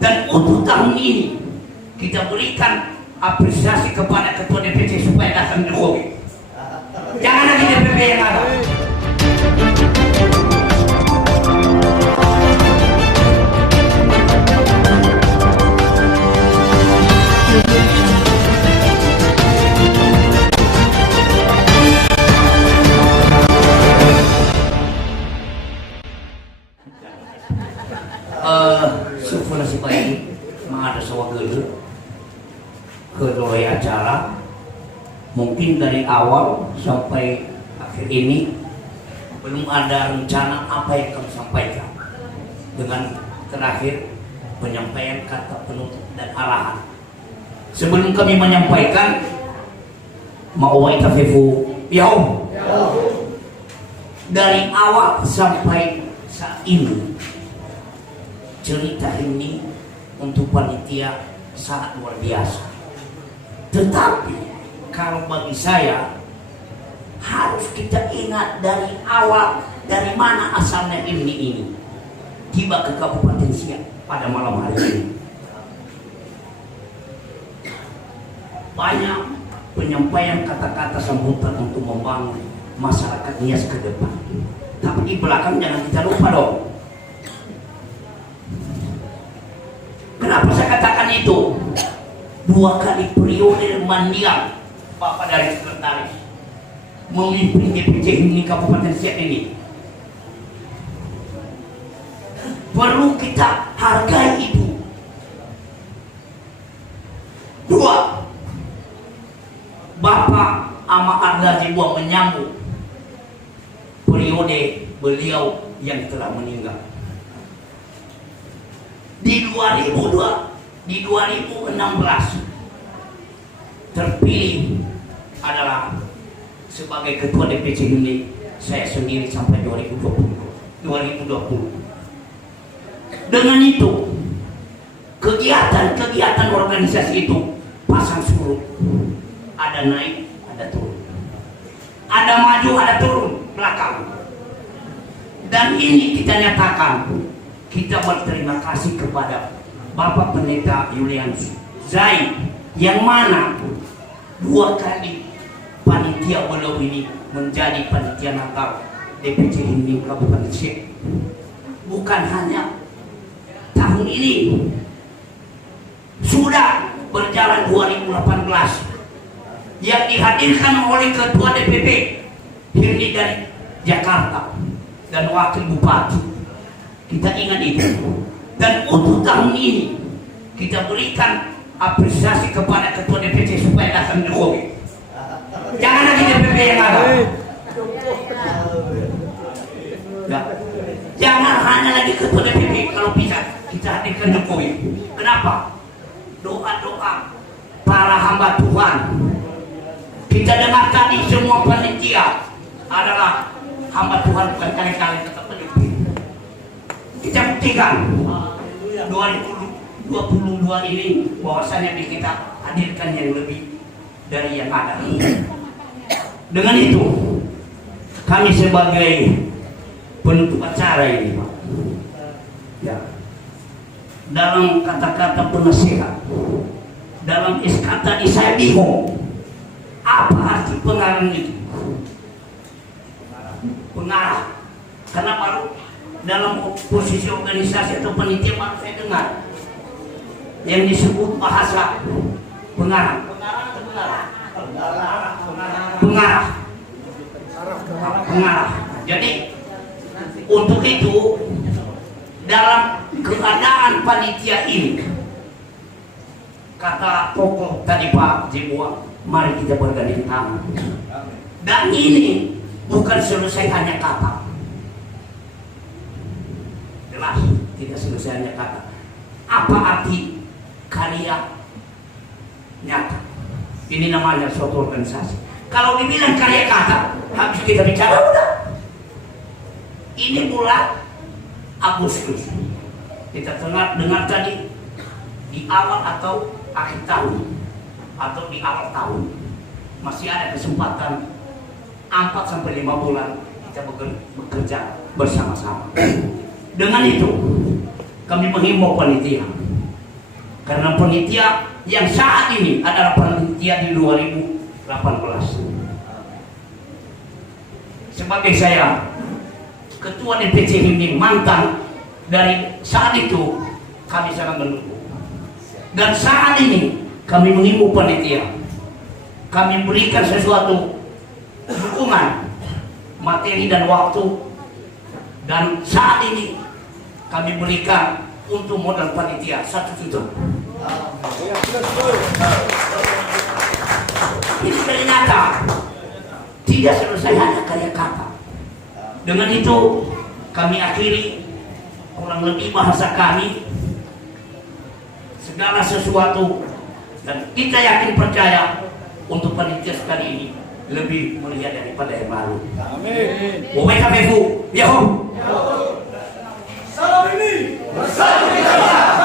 Dan untuk tahun ini kita berikan apresiasi kepada Ketua DPC supaya datang Jokowi. Jangan lagi DPP yang ada. Syukur nasib baik ada sebuah gede kedua acara, mungkin dari awal sampai akhir ini belum ada rencana apa yang kami sampaikan, dengan terakhir penyampaian kata penutup dan arahan. Sebelum kami menyampaikan, mau itafifu yau dari awal sampai saat ini, cerita ini untuk panitia sangat luar biasa. Tetapi kalau bagi saya harus kita ingat dari awal, dari mana asalnya ini tiba ke Kabupaten Siak pada malam hari ini. Banyak penyampaian kata-kata sambutan untuk membangun masyarakat Nias ke depan. Tapi di belakang jangan kita lupa dong. Kenapa saya katakan itu? 2 kali periode mandiang Bapak dari Sekretaris memimpin DPC ini Kabupaten Siak ini. Perlu kita hargai itu. 2, Bapak Ahmad Ardazi Buang menyambut periode beliau yang telah meninggal. Di 2016 terpilih adalah sebagai Ketua DPC ini saya sendiri sampai 2020. Dengan itu kegiatan organisasi itu pasang surut, ada naik, ada turun, ada maju, ada turun belakang. Dan ini kita nyatakan, kita berterima kasih kepada Bapak Pendeta Yulian Zain yang mana 2 kali panitia beliau ini menjadi panitia Natal DPC Himning Kabupaten Siak. Bukan hanya tahun ini, sudah berjalan 2018 yang dihadirkan oleh Ketua DPP Himning dari Jakarta dan Wakil Bupati. Kita ingat itu. Dan untuk tahun ini kita berikan apresiasi kepada Ketua DPC supaya datang Jokowi. Jangan lagi DPP yang ada. Ya. Jangan hanya lagi Ketua DPP, kalau bisa kita hadirkan Jokowi. Kenapa? Doa-doa para hamba Tuhan. Kita dengar tadi semua panitia adalah hamba Tuhan, bukan kali-kali tetap pemimpin. Kita buktikan 2022 ini bahwasanya kita hadirkan yang lebih dari yang ada. Dengan itu kami sebagai penutup acara ini, Pak, ya, dalam kata-kata penasihat, dalam SK tadi saya bingung apa arti pengarang itu. Pengarah, karena baru dalam posisi organisasi atau panitia baru saya dengar yang disebut bahasa pengarah. Pengarah. Jadi untuk itu dalam keadaan panitia ini, kata tokoh tadi Pak Jibuang, mari kita bergandeng tangan. Dan ini bukan selesai hanya kata. Jelas tidak selesai hanya kata. Apa arti karya nyata? Ini namanya suatu organisasi. Kalau dibilang karya kata, habis kita bicara udah. Ini bulan Agustus. Kita dengar tadi di awal atau akhir tahun atau di awal tahun. Masih ada kesempatan 4-5 bulan kita bekerja bersama-sama. Dengan itu kami menghimbau panitia Karena panitia yang saat ini adalah panitia di 2018. Sebagai saya ketua DPC ini mantan, dari saat itu kami sangat mendukung. Dan saat ini kami mengimbau panitia, kami berikan sesuatu dukungan materi dan waktu, dan saat ini kami berikan untuk modal panitia 1 juta. Ini ternyata tidak selesai hanya karya kata. Dengan itu kami akhiri kurang lebih bahasa kami segala sesuatu, dan kita yakin percaya untuk panitia sekali ini lebih mulia daripada yang lalu. Amin. Salam ini bersama kita.